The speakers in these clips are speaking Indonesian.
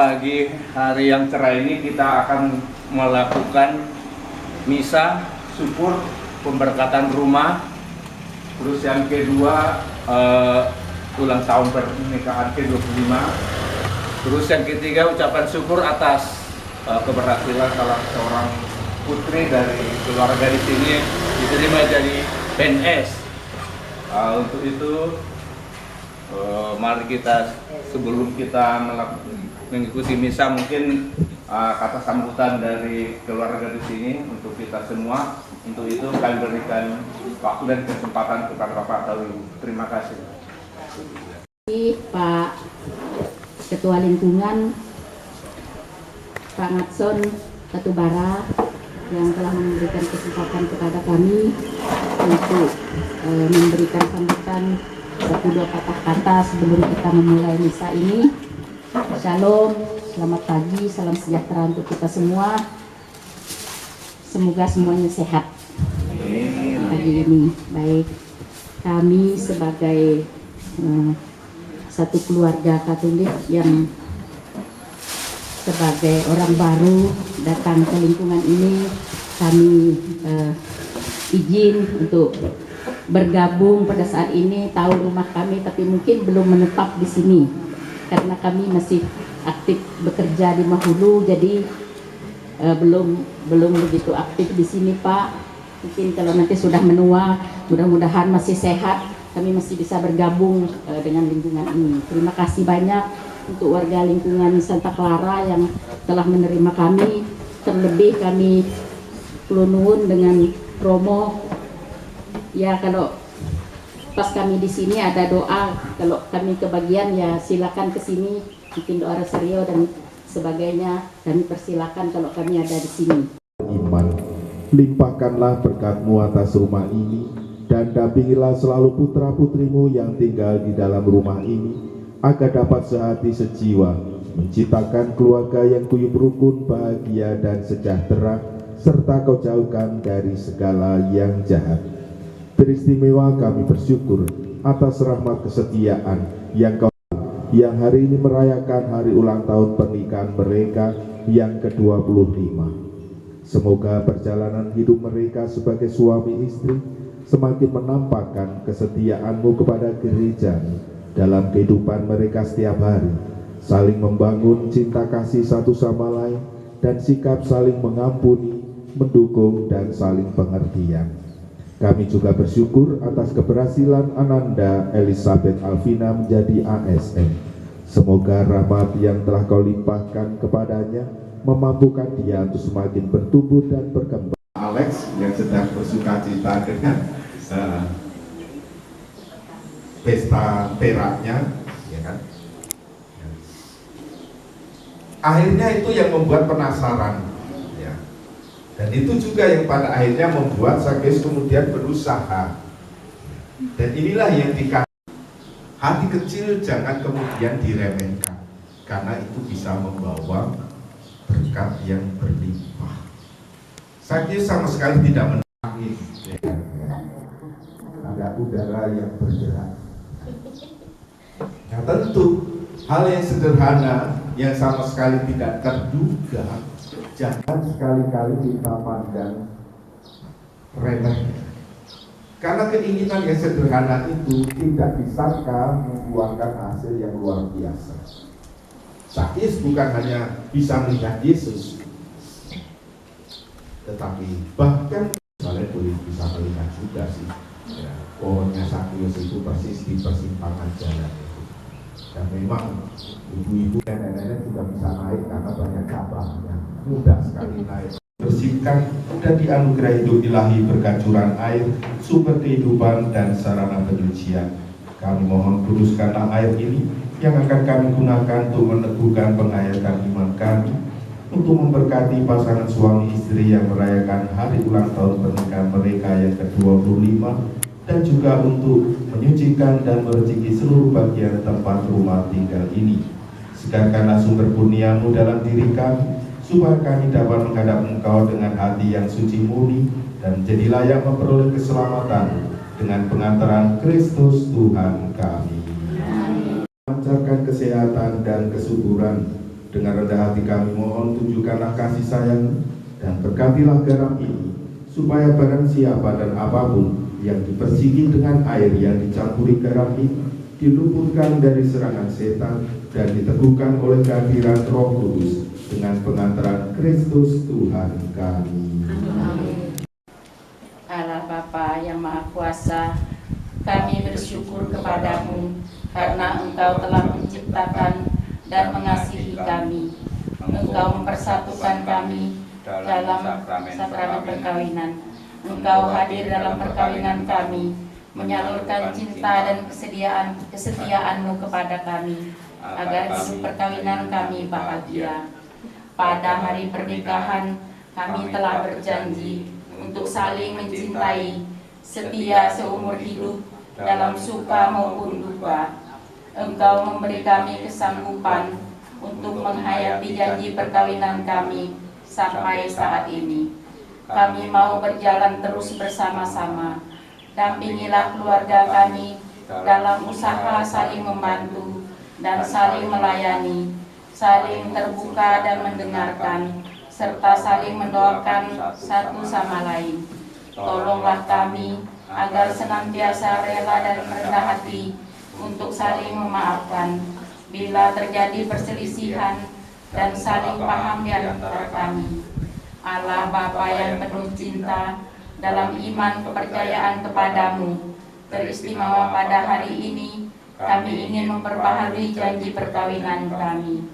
pagi hari yang cerah ini kita akan melakukan misa syukur pemberkatan rumah. Terus yang kedua ulang tahun pernikahan ke-25. Terus yang ketiga ucapan syukur atas keberhasilan salah seorang putri dari keluarga di sini diterima jadi PNS. Untuk itu mari kita sebelum kita mengikuti misa mungkin kata sambutan dari keluarga di sini untuk kita semua. Untuk itu kami berikan waktu dan kesempatan kepada Bapak atau Ibu. Terima kasih. Pak Ketua Lingkungan Pak Ngatson Tatubara yang telah memberikan kesempatan kepada kami untuk memberikan sambutan satu dua patah kata sebelum kita memulai misa ini. Shalom, selamat pagi, salam sejahtera untuk kita semua. Semoga semuanya sehat pagi ini. Baik, kami sebagai satu keluarga Katolik yang sebagai orang baru datang ke lingkungan ini, kami izin untuk bergabung pada saat ini. Tahu rumah kami tapi mungkin belum menetap di sini karena kami masih aktif bekerja di Mahulu, jadi belum begitu aktif di sini, Pak. Mungkin kalau nanti sudah menua, mudah-mudahan masih sehat, kami masih bisa bergabung dengan lingkungan ini. Terima kasih banyak untuk warga lingkungan Santa Clara yang telah menerima kami. Terlebih kami nuwun dengan promo. Ya, kalau pas kami di sini ada doa, kalau kami kebagian ya silakan ke sini, bikin doa rosario dan sebagainya. Kami persilakan kalau kami ada di sini. Iman, limpahkanlah berkat-Mu atas rumah ini dan dampingilah selalu putra-putrimu yang tinggal di dalam rumah ini agar dapat sehati sejiwa menciptakan keluarga yang guyup rukun, bahagia dan sejahtera, serta Kau jauhkan dari segala yang jahat. Teristimewa kami bersyukur atas rahmat kesetiaan yang hari ini merayakan hari ulang tahun pernikahan mereka yang ke-25. Semoga perjalanan hidup mereka sebagai suami istri semakin menampakkan kesetiaan-Mu kepada gereja dalam kehidupan mereka setiap hari, saling membangun cinta kasih satu sama lain dan sikap saling mengampuni, mendukung dan saling pengertian. Kami juga bersyukur atas keberhasilan Ananda Elizabeth Alvina menjadi ASN. Semoga rahmat yang telah Kau limpahkan kepadanya memampukan dia untuk semakin bertumbuh dan berkembang. Alex yang sedang bersukacita dengan pesta peraknya, ya kan? Akhirnya itu yang membuat penasaran. Dan itu juga yang pada akhirnya membuat Zakheus kemudian berusaha. Dan inilah yang dikatakan, hati kecil jangan kemudian diremehkan, karena itu bisa membawa berkat yang berlimpah. Zakheus sama sekali tidak menangis. Ada udara yang bergerak. Nah, tentu hal yang sederhana yang sama sekali tidak terduga, jangan sekali-kali kita pandang remeh. Karena keinginan yang sederhana itu tidak disangka membuahkan hasil yang luar biasa. Zakheus bukan hanya bisa melihat Yesus, tetapi bahkan kalian boleh bisa melihat juga sih, ya, pohonnya Zakheus itu persis di persimpangan jalan itu. Dan memang ibu-ibu dan nenek-nenek juga bisa naik karena banyak cabangnya, mudah sekali naik. Bersihkan dan dianugerahi hidup ilahi berkat curahan air, sumber kehidupan dan sarana penyucian. Kami mohon kuduskanlah air ini yang akan kami gunakan untuk meneguhkan penghayatan iman kami, untuk memberkati pasangan suami istri yang merayakan hari ulang tahun pernikahan mereka yang ke-25, dan juga untuk menyucikan dan merezeki seluruh bagian tempat rumah tinggal ini. Segarkanlah sumber kurnia-Mu dalam diri kami, supaya kami dapat menghadap Engkau dengan hati yang suci murni dan menjadi layak memperoleh keselamatan dengan pengantaran Kristus Tuhan kami. Lancarkan kesehatan dan kesuburan Dengan rendah hati kami mohon tunjukkanlah kasih sayang dan berkatilah garam ini, supaya barang siapa dan apapun yang dipersiki dengan air yang dicampuri garam ini diluputkan dari serangan setan dan diteguhkan oleh kehadiran Roh Kudus dengan pengantaran Kristus Tuhan kami. Allah Bapa yang Maha Kuasa, kami bersyukur kepadamu karena Engkau telah menciptakan dan mengasihi kami. Engkau mempersatukan kami dalam sakramen perkawinan. Engkau hadir dalam perkawinan kami, menyalurkan cinta dan kesetiaan-Mu kepada kami, agar hidup perkawinan kami bahagia. Pada hari pernikahan, kami telah berjanji untuk saling mencintai, setia seumur hidup dalam suka maupun duka. Engkau memberi kami kesanggupan untuk menghayati janji perkawinan kami sampai saat ini. Kami mau berjalan terus bersama-sama. Dampingilah keluarga kami dalam usaha saling membantu dan saling melayani, saling terbuka dan mendengarkan, serta saling mendoakan satu sama lain. Tolonglah kami agar senantiasa rela dan rendah hati untuk saling memaafkan bila terjadi perselisihan dan saling paham di antara kami. Allah Bapa yang penuh cinta, dalam iman kepercayaan kepadamu, teristimewa pada hari ini kami ingin memperbaharui janji perkawinan kami.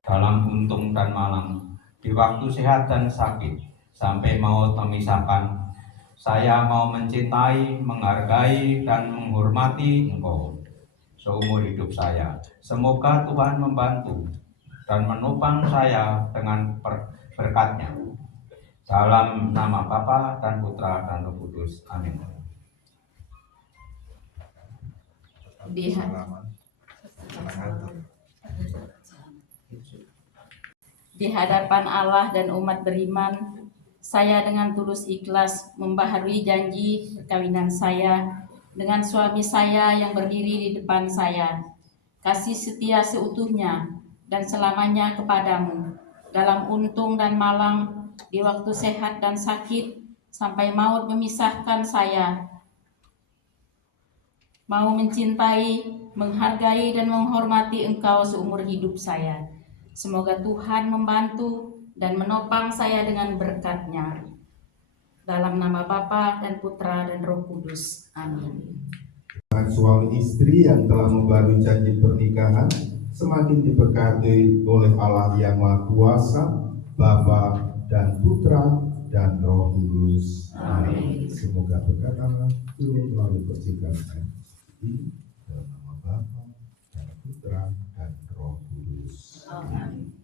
Dalam untung dan malang, di waktu sehat dan sakit, sampai maut memisahkan, saya mau mencintai, menghargai, dan menghormati Engkau seumur hidup saya. Semoga Tuhan membantu dan menopang saya dengan berkat-Nya. Dalam nama Bapa dan Putra dan Roh Kudus. Amin. Di hadapan Allah dan umat beriman, saya dengan tulus ikhlas membaharui janji perkawinan saya dengan suami saya yang berdiri di depan saya. Kasih setia seutuhnya dan selamanya kepadamu, dalam untung dan malang, di waktu sehat dan sakit, sampai maut memisahkan saya. Mau mencintai, menghargai, dan menghormati Engkau seumur hidup saya. Semoga Tuhan membantu dan menopang saya dengan berkat-Nya. Dalam nama Bapa dan Putra dan Roh Kudus. Amin. Suami istri yang telah membaharui janji pernikahan semakin diberkati oleh Allah yang Maha Kuasa, Bapa dan Putra dan Roh Kudus. Amin. Semoga berkat Allah turun melalui percikan ini dalam nama Bapa dan Putra dan Roh Kudus. Amin.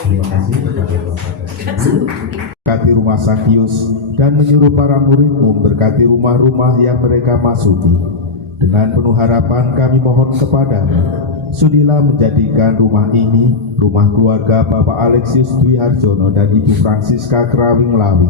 Terima kasih kepada Bapak dan Ibu. Berkati rumah Sakius dan menyuruh para murid-Mu memberkati rumah-rumah yang mereka masuki. Dengan penuh harapan kami mohon kepadamu, sudilah menjadikan rumah ini, rumah keluarga Bapak Alexius Dwi Harjono dan Ibu Francisca Krawing Lawi,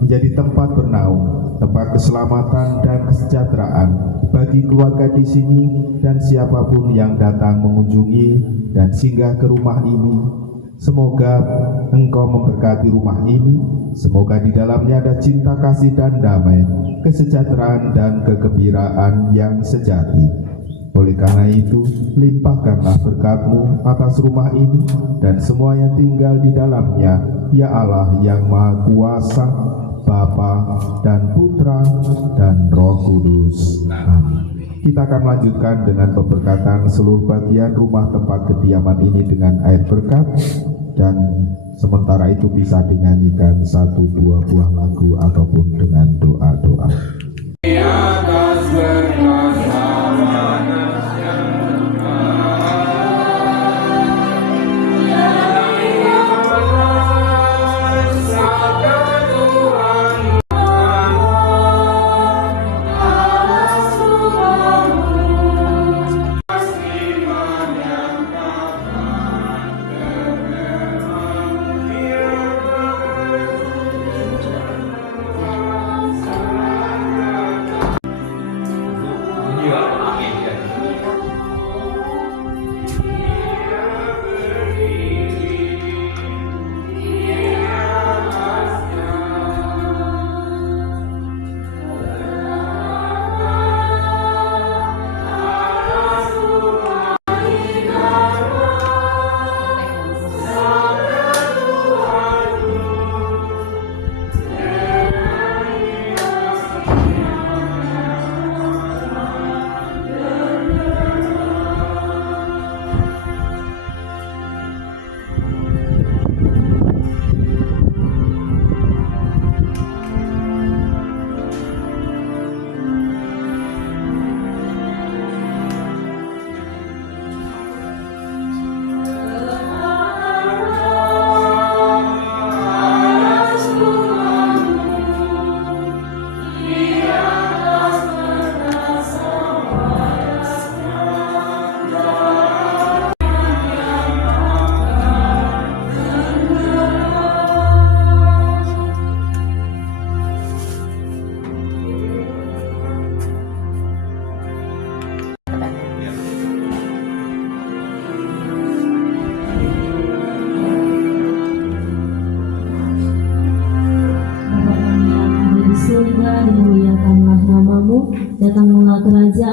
menjadi tempat bernaung, tempat keselamatan dan kesejahteraan bagi keluarga di sini dan siapapun yang datang mengunjungi dan singgah ke rumah ini. Semoga Engkau memberkati rumah ini, semoga di dalamnya ada cinta kasih dan damai, kesejahteraan dan kegembiraan yang sejati. Oleh karena itu, limpahkanlah berkat-Mu atas rumah ini dan semua yang tinggal di dalamnya, ya Allah yang Maha Kuasa, Bapa dan Putra dan Roh Kudus. Amin. Kita akan melanjutkan dengan pemberkatan seluruh bagian rumah tempat kediaman ini dengan air berkat, dan sementara itu bisa dinyanyikan 1-2 buah lagu ataupun dengan doa-doa.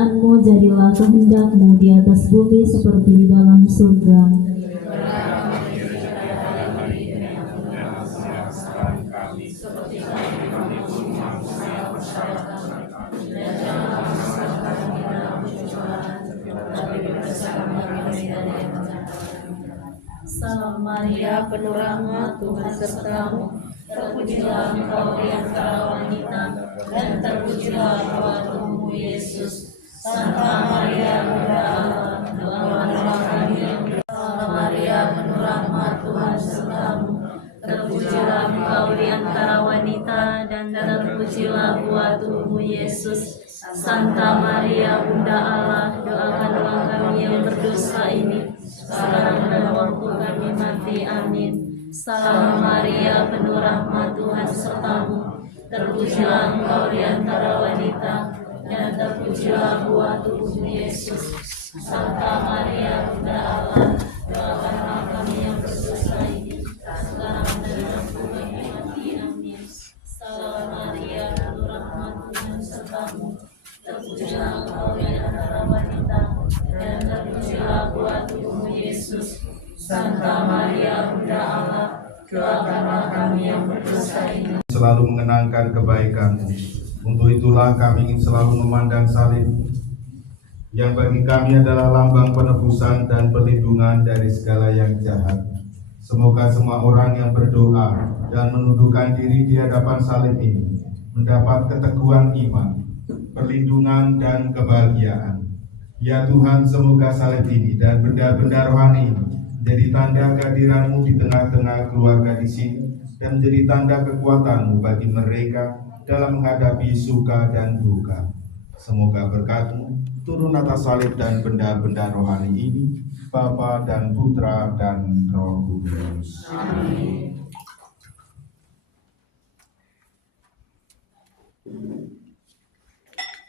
kerajaanmu, jadilah kehendakmu di atas bumi seperti di dalam surga. Salam Maria, penuh rahmat, Tuhan sertamu. Terpujilah engkau di antara wanita, dan terpujilah buah tubuhmu Yesus. Santa Maria, Bunda Allah, doakanlah kami yang berdosa. Maria, penuh rahmat, Tuhan sertamu. Terpujilah engkau di antara wanita, dan terpujilah buah tubuhmu Yesus. Santa Maria, Bunda Allah, doakanlah kami yang berdosa ini, sekarang dan waktu kami mati. Amin. Salam Maria, penuh rahmat, Tuhan sertamu. Terpujilah engkau di antara wanita, dan terpujilah buah tubuhmu Yesus. Santa Maria, Bunda Allah, doakanlah kami yang berdosa ini, sekarang dan waktu kami mati. Amin. Salam Maria, penuh rahmat, Tuhan sertamu. Terpujilah engkau di antara wanita, dan terpujilah buah tubuhmu Yesus. Santa Maria, Bunda Allah, doakanlah kami yang berdosa ini. Selalu mengenangkan kebaikan-Mu. Untuk itulah kami ingin selalu memandang salib, yang bagi kami adalah lambang penebusan dan perlindungan dari segala yang jahat. Semoga semua orang yang berdoa dan menundukkan diri di hadapan salib ini mendapat keteguhan iman, perlindungan dan kebahagiaan. Ya Tuhan, semoga salib ini dan benda-benda rohani ini menjadi tanda kehadiran-Mu di tengah-tengah keluarga di sini, dan menjadi tanda kekuatan-Mu bagi mereka dalam menghadapi suka dan duka. Semoga berkat-Mu turun atas salib dan benda-benda rohani ini, Bapa dan Putra dan Roh Kudus. Amin.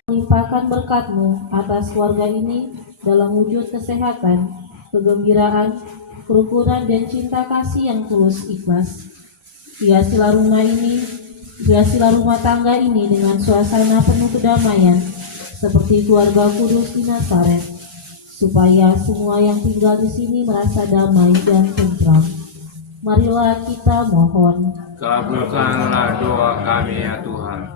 Limpahkan berkat-Mu atas keluarga ini dalam wujud kesehatan, kegembiraan, kerukunan, dan cinta kasih yang tulus ikhlas. Hiasilah rumah tangga ini dengan suasana penuh kedamaian, seperti keluarga kudus di Nazaret, supaya semua yang tinggal di sini merasa damai dan tentram. Marilah kita mohon. Kabulkanlah doa kami ya Tuhan.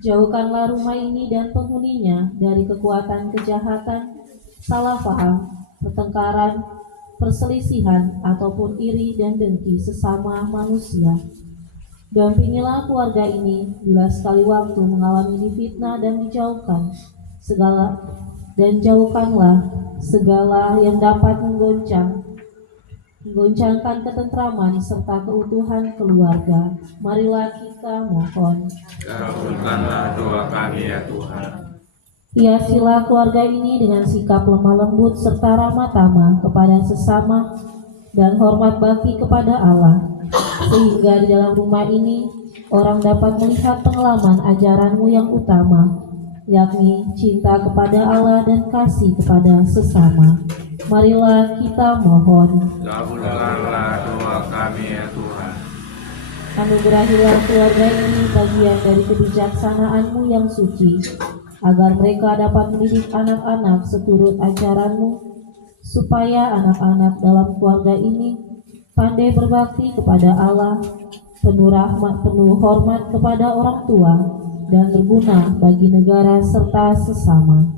Jauhkanlah rumah ini dan penghuninya dari kekuatan kejahatan, salah paham, pertengkaran, perselisihan, ataupun iri dan dengki sesama manusia. Dampingilah keluarga ini bila sekali waktu mengalami fitnah dan jauhkanlah segala yang dapat menggoncangkan ketentraman serta keutuhan keluarga. Marilah kita mohon. Kabulkanlah doa kami ya Tuhan. Hiasilah keluarga ini dengan sikap lemah lembut serta ramah tamah kepada sesama dan hormat bakti kepada Allah, sehingga di dalam rumah ini orang dapat melihat pengalaman ajaran-Mu yang utama, yakni cinta kepada Allah dan kasih kepada sesama. Marilah kita mohon. Kabulkanlah doa kami ya Tuhan. Anugerahilah keluarga ini bagian dari kebijaksanaan-Mu yang suci, agar mereka dapat mendidik anak-anak seturut ajaran-Mu, supaya anak-anak dalam keluarga ini pandai berbakti kepada Allah, penuh rahmat, penuh hormat kepada orang tua, dan berguna bagi negara serta sesama.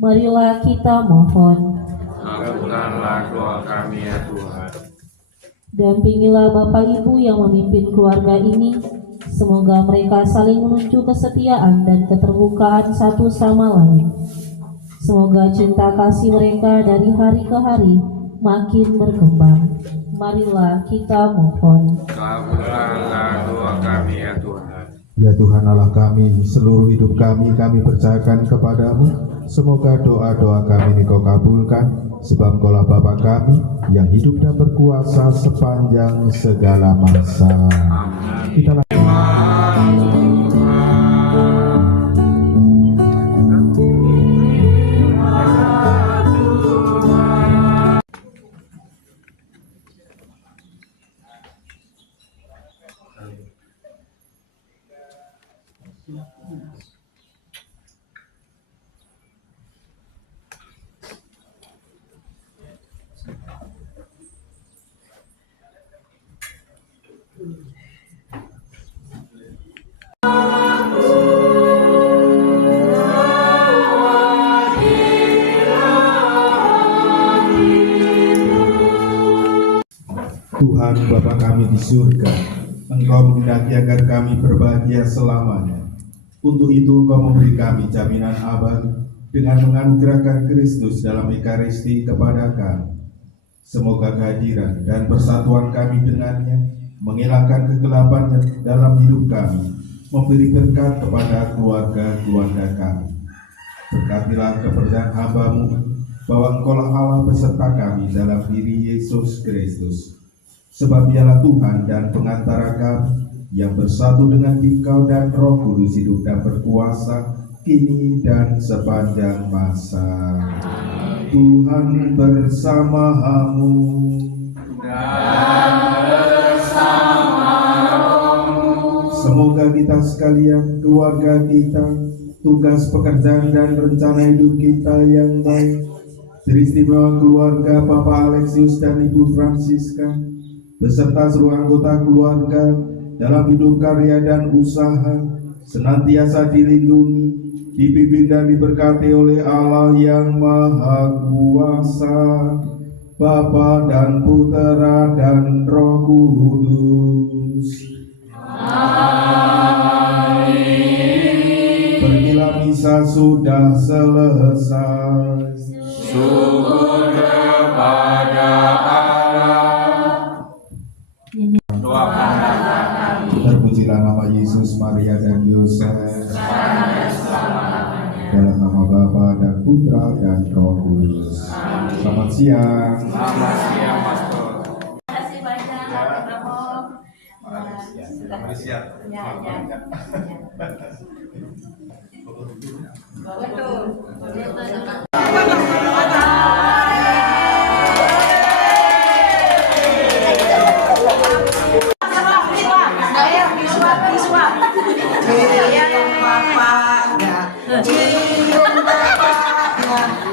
Marilah kita mohon. Kabulkanlah doa kami ya Tuhan. Dampingilah Bapak Ibu yang memimpin keluarga ini, semoga mereka saling menunjuk kesetiaan dan keterbukaan satu sama lain. Semoga cinta kasih mereka dari hari ke hari makin berkembang. Marilah kita mohon. Kabulkanlah doa kami ya Tuhan. Ya Tuhan Allah kami, seluruh hidup kami percayakan kepadamu. Semoga doa-doa kami ini Kau kabulkan, sebab Kaulah Bapa kami yang hidup dan berkuasa sepanjang segala masa. Kita Tuhan Bapa kami di surga, Engkau menghendaki agar kami berbahagia selamanya. Untuk itu Engkau memberi kami jaminan abadi dengan menganugerahkan Kristus dalam Ekaristi kepada kami. Semoga kehadiran dan persatuan kami dengannya menghilangkan kegelapan dalam hidup kami, memberi berkat kepada keluarga-keluarga kami. Berkatilah kepercayaan hamba-Mu bahwa Engkaulah Allah beserta kami dalam diri Yesus Kristus. Sebab Dialah Tuhan dan pengantara kami yang bersatu dengan Engkau dan Roh Kudus hidup dan berkuasa kini dan sepanjang masa. Tuhan bersamamu dan bersamamu. Semoga kita sekalian, keluarga kita, tugas pekerjaan dan rencana hidup kita yang baik, teristimewa keluarga Bapak Alexius dan Ibu Francisca, beserta seluruh anggota keluarga dalam hidup karya dan usaha, senantiasa dilindungi, dibimbing dan diberkati oleh Allah yang Maha Kuasa, Bapa dan Putera dan Roh Kudus. Amin. Pergilah, misa sudah selesai. Syukur kepada Allah. Doakanlah kami. Terpujilah nama Yesus, Maria dan Yosef. Dalam nama Bapa dan Putra dan Roh Kudus. Selamat siang. Selamat siang, Pastor. Terima kasih banyak, Bamo. Siap. Betul. Cium bapaknya, cium bapaknya,